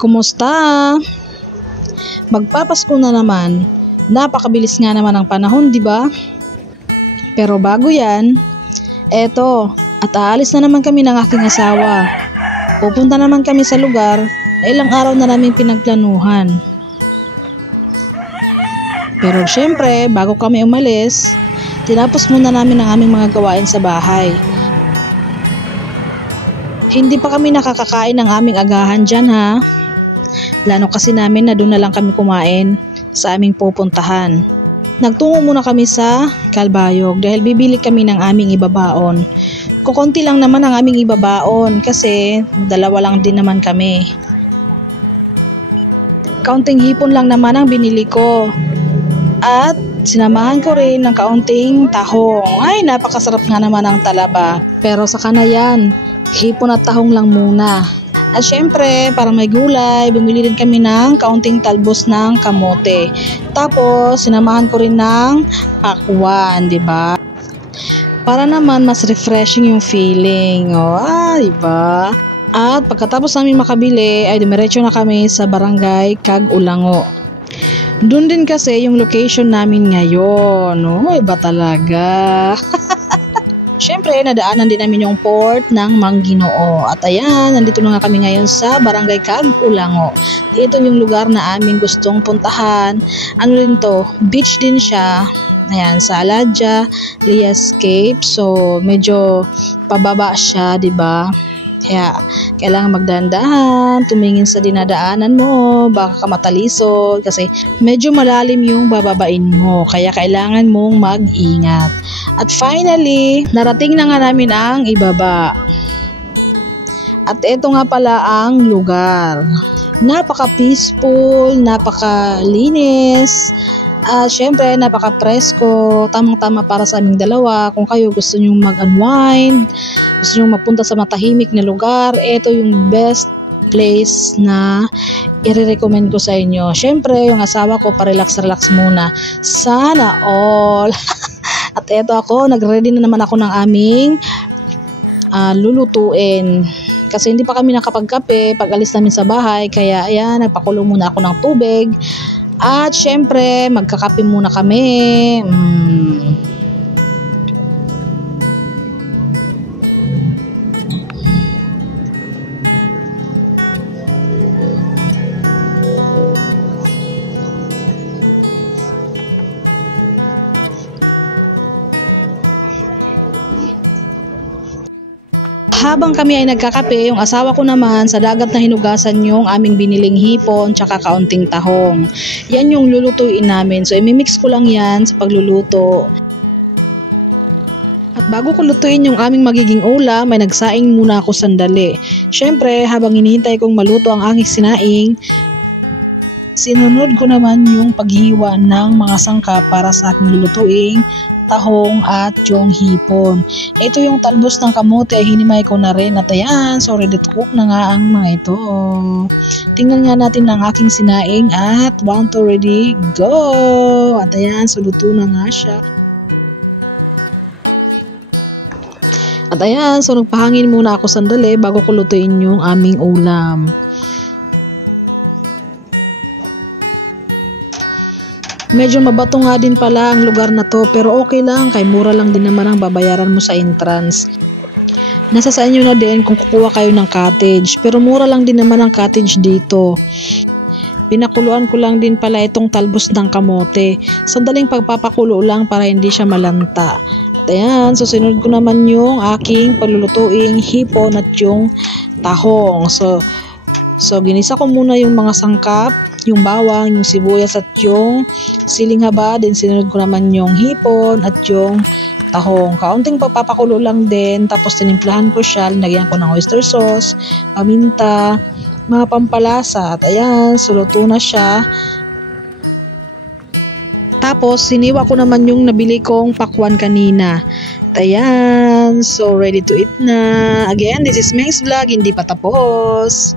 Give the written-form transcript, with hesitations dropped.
Kumusta? Magpapasko na naman. Napakabilis nga naman ang panahon, di ba? Pero bago yan, eto, at aalis na naman kami ng aking asawa. Pupunta naman kami sa lugar na ilang araw na namin pinagplanuhan. Pero syempre, bago kami umalis, tinapos muna namin ang aming mga gawain sa bahay. Hindi pa kami nakakakain ng aming agahan dyan, ha? Plano kasi namin na doon na lang kami kumain sa aming pupuntahan. Nagtungo muna kami sa Calbayog dahil bibili kami ng aming ibabaon. Kukunti lang naman ang aming ibabaon kasi dalawa lang din naman kami. Kaunting hipon lang naman ang binili ko. At sinamahan ko rin ng kaunting tahong. Ay, napakasarap nga naman ang talaba. Pero saka na yan, hipon at tahong lang muna. At syempre, para may gulay, bumili din kami ng kaunting talbos ng kamote. Tapos, sinamahan ko rin ng pakwan, di ba? Para naman mas refreshing yung feeling. Di ba? At pagkatapos namin makabili, ay dumiretso na kami sa barangay Cagulango. Doon din kasi yung location namin ngayon. Iba talaga. Siyempre, nadaanan din namin yung port ng Manginoo. At ayan, nandito na nga kami ngayon sa Barangay Cagulango. Ito yung lugar na aming gustong puntahan. Ano rin to? Beach din siya. Ayan, sa Aladya, Lias Cape. So, medyo pababa siya, di ba? Kaya, kailangan magdahan-dahan, tumingin sa dinadaanan mo, baka ka matalisod kasi medyo malalim yung bababain mo. Kaya kailangan mong mag-ingat. At finally, narating na nga namin ang ibaba. At ito nga pala ang lugar. Napaka-peaceful, napaka-linis, at syempre napaka-presko, tamang-tama para sa aming dalawa. Kung kayo gusto nyo mag-unwind, gusto nyo magpunta sa matahimik na lugar, ito yung best place na i-recommend ko sa inyo. Syempre, yung asawa ko pa-relax-relax muna. Sana all! At eto ako, nag-ready na naman ako ng aming lulutuin. Kasi hindi pa kami nakapagkape pag alis namin sa bahay. Kaya ayan, nagpakulo muna ako ng tubig. At syempre, magkakape muna kami. Habang kami ay nagkakape, yung asawa ko naman sa dagat na hinugasan yung aming biniling hipon tsaka kaunting tahong. Yan yung lulutuin namin. So, imimix ko lang yan sa pagluluto. At bago ko lutuin yung aming magiging ulam, may nagsaing muna ako sandali. Syempre, habang hinihintay kong maluto ang aking sinaing, sinunod ko naman yung paghiwa ng mga sangkap para sa aking lulutuing tahong at yung hipon. Ito yung talbos ng kamote ay hinimay ko na rin at ayan, so ready to cook na nga ang mga ito. Tingnan nga natin ang aking sinaing at 1, 2, ready, go! At ayan, so luto na nga siya. At ayan, so nagpahangin muna ako sandali bago ko lutuin yung aming ulam. Medyo mabato nga din pala ang lugar na to, pero okay lang, kay mura lang din naman ang babayaran mo sa entrance. Nasa sa inyo na din kung kukuha kayo ng cottage, pero mura lang din naman ang cottage dito. Pinakuluan ko lang din pala itong talbos ng kamote. Sandaling pagpapakulo lang para hindi siya malanta. At ayan, susunod ko naman yung aking paglulutuing hipon at yung tahong. So ginisa ko muna yung mga sangkap, yung bawang, yung sibuyas at yung siling haba. Then sinunod ko naman yung hipon at yung tahong. Kaunting papakulo lang din. Tapos tinimplahan ko siya. Lagyan ko ng oyster sauce, paminta, mga pampalasa. At ayan, suluto na siya. Tapos siniwa ko naman yung nabili kong pakwan kanina. At ayan, so ready to eat na. Again, this is Meng's Vlog. Hindi pa tapos.